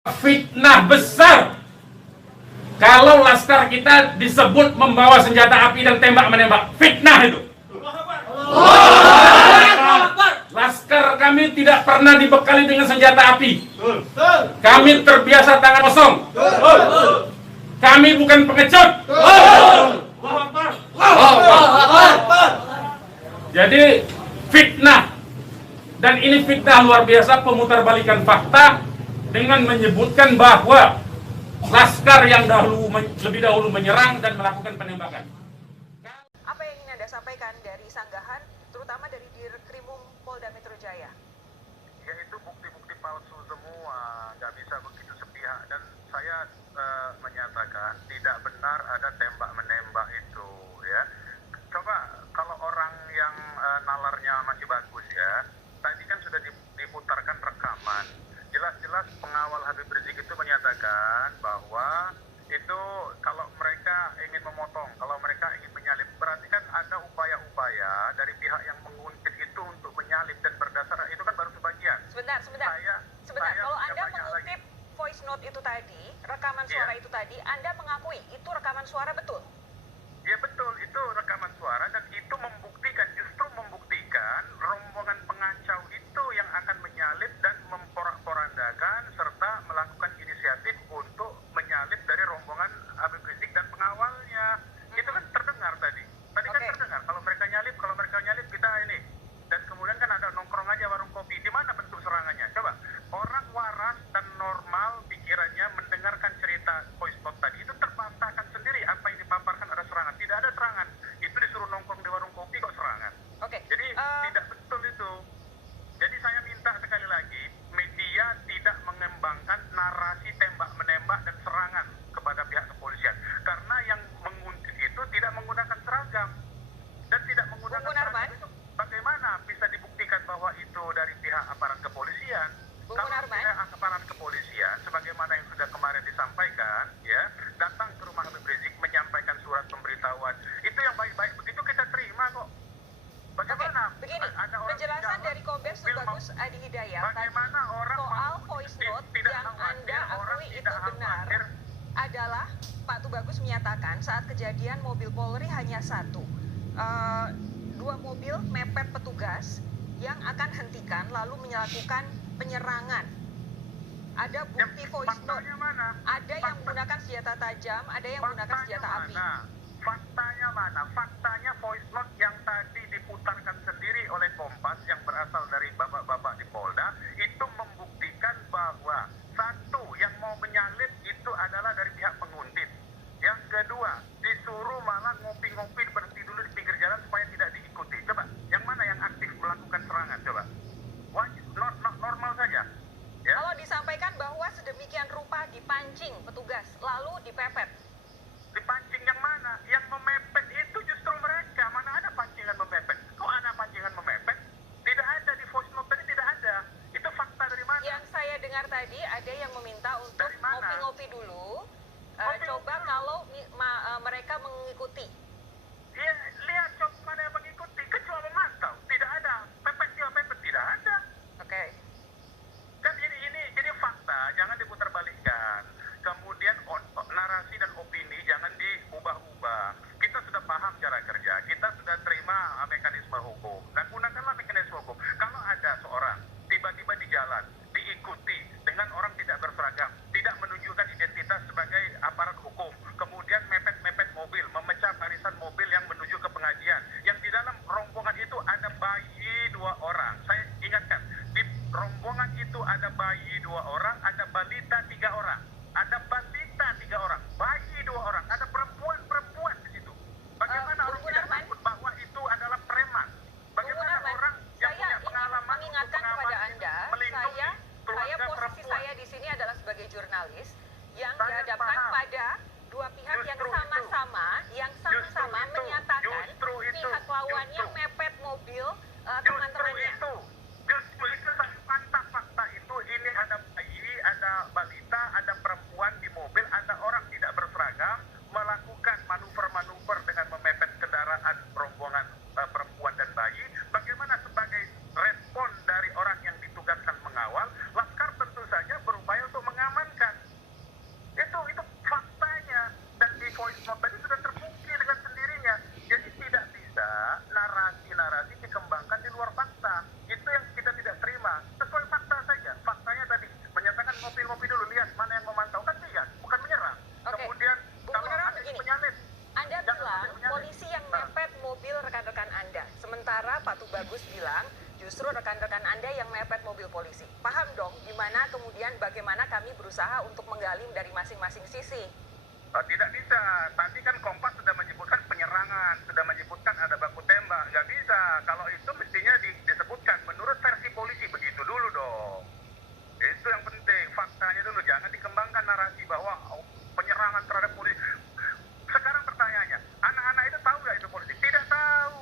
Fitnah besar kalau laskar kita disebut membawa senjata api dan tembak-menembak. Fitnah itu. Laskar kami tidak pernah dibekali dengan senjata api. Kami terbiasa tangan kosong. Kami bukan pengecut. Jadi fitnah, dan ini fitnah luar biasa, pemutarbalikan fakta dengan menyebutkan bahwa laskar yang lebih dahulu menyerang dan melakukan penembakan. Apa yang ingin Anda sampaikan dari sanggahan, terutama dari Dirkrimum Polda Metro Jaya? Ya, itu bukti-bukti palsu semua, nggak bisa begitu sepihak. Dan saya menyatakan tidak benar ada tembak-menembak itu, ya. Coba kalau orang yang nalarnya masih bagus, ya. Tadi kan sudah diputarkan rekaman. Jelas-jelas pengawal Habib Rizik itu menyatakan bahwa itu kalau mereka ingin memotong, kalau mereka ingin menyalip, berarti kan ada upaya-upaya dari pihak yang menguntit itu untuk menyalip, dan berdasar itu kan baru sebagian. Sebentar. Kalau Anda mengutip voice note itu tadi, rekaman suara itu tadi, Anda mengakui itu rekaman suara betul? Ya betul, itu rekaman suara, dan itu justru membuktikan rombongan pengacau itu yang akan menyalip dan memporak-porandakan serta melakukan inisiatif untuk menyalip dari rombongan Habib Rizik dan pengawalnya. Itu kan terdengar tadi. Kan terdengar kalau mereka nyalip kita ini. Dan kemudian kan ada nongkrong aja warung kopi. Di mana bentuk serangannya? Coba. Orang waras dan normal pikirannya mendengarkan cerita voice note tadi itu terbantahkan sendiri apa yang dipaparkan ada serangan. Tidak ada serangan. Itu disuruh nongkrong di warung kopi kok serangan. Jadi tidak betul itu. Jadi saya minta sekali lagi, media tidak mengembangkan narasi tembak-menembak dan serangan kepada pihak kepolisian. Karena yang menguntit itu tidak menggunakan seragam. Dan tidak menggunakan seragam itu bagaimana bisa dibuktikan bahwa itu dari pihak aparat kepolisian? Kalau pihak aparat kepolisian, sebagaimana yang sudah kemarin disampaikan, ya, datang ke rumah Habib Rizik menyampaikan surat pemberitahuan. Itu yang baik-baik, begitu kita terima kok. Bagaimana? Begini, penjelasan dari Kombes Tubagus Adi Hidayat bagaimana orang soal voice note yang Anda akui itu benar adalah Pak Tubagus menyatakan saat kejadian mobil Polri hanya satu. Dua mobil mepet petugas yang akan hentikan lalu melakukan penyerangan. Ada bukti voice note. Ada yang menggunakan senjata tajam, ada yang menggunakan senjata api. Faktanya mana? Faktanya voice note yang tadi diputarkan sendiri oleh Kompas yang berasal dari bapak-bapak di Polda itu membuktikan bahwa satu, yang mau menyalip itu adalah dari pihak penguntit. Yang kedua, disuruh malah ngopi-ngopi berhenti dulu di pinggir jalan supaya tidak diikuti. Coba, yang mana yang aktif melakukan serangan? Coba. Wajib, normal saja. Ya? Kalau disampaikan bahwa sedemikian rupa dipancing petugas lalu dipepet. Dipancing yang mana? Yang memepet itu justru mereka. Mana ada pancingan memepet? Kok ada pancingan memepet? Tidak ada di voice note tadi, tidak ada. Itu fakta dari mana? Yang saya dengar tadi ada yang meminta untuk ngopi-ngopi dulu. Coba kalau mereka mengikuti. Ya, lihat coba mana yang mengikuti. Kecuali memantau. Tidak ada. Pepet tidak ada. Oke. Kan ini jadi fakta. Jangan diputarbalikkan. Kemudian narasi dan opini jangan diubah-ubah. Kita sudah paham cara kerja, kita sudah terima mekanisme hukum, dan gunakanlah mekanisme hukum. Kalau ada seorang tiba-tiba di jalan diikuti dengan orang tidak berseragam, tidak menunjukkan identitas sebagai aparat hukum, kemudian mepet-mepet mobil, memecah barisan mobil yang menuju ke pengajian, yang di dalam rombongan itu ada bayi 2 orang. Saya ingatkan, di rombongan itu ada bayi 2 orang, ada balita 3 orang. Ada balita 3 orang, bayi 2 orang, ada perempuan di situ. Bagaimana orang tidak takut bahwa itu adalah preman? Bagaimana orang yang punya pengalaman mengingatkan kepada Anda, melindungi saya posisi perempuan? saya di sini adalah sebagai jurnalis yang Saya dihadapkan paham. pada dua pihak yang Justru sama-sama menyatakan pihak lawannya mepet mobil teman-temannya. Justru itu saya bantah fakta itu. Ini ada bayi, ada balita, ada perempuan di mobil, ada orang tidak berseragam melakukan manuver-manuver dengan memepet kendaraan rombongan perempuan dan bayi. Bagaimana sebagai respon dari orang yang ditugaskan mengawal, Laskar tentu saja berupaya untuk mengamankan lihat mana yang memantau, kan lihat, bukan menyerang. Oke. Kemudian Bung kalau Gunawan ada begini. penyalip, Anda jangan bilang sampai menyalip. polisi yang mepet mobil rekan-rekan Anda. Sementara Pak Tubagus bilang justru rekan-rekan Anda yang mepet mobil polisi. Paham dong gimana kemudian bagaimana kami berusaha untuk menggali dari masing-masing sisi. Tidak bisa. Tadi kan Kompas sudah menyebutkan penyerangan, sudah menyebutkan ada baku tembak. Nggak bisa. Kalau itu mestinya disebutkan menurut versi polisi, begitu dulu dong. Itu yang penting, faktanya dulu. Jangan dikembangkan narasi bahwa penyerangan terhadap polisi. Sekarang pertanyaannya, anak-anak itu tahu nggak itu polisi? Tidak tahu.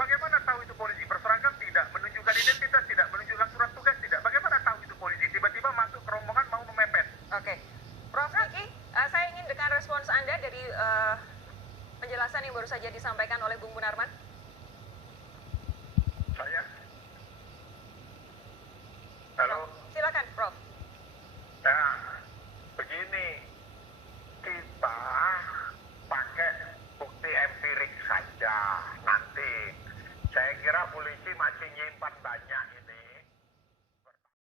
Bagaimana tahu itu polisi? Berseragam tidak, menunjukkan identitas tidak, menunjukkan surat tugas tidak. Bagaimana tahu itu polisi? Tiba-tiba masuk ke rombongan mau memepet. Oke. Prof Niki, saya ingin dengar respons Anda dari penjelasan yang baru saja disampaikan oleh Bung Munarman. Saya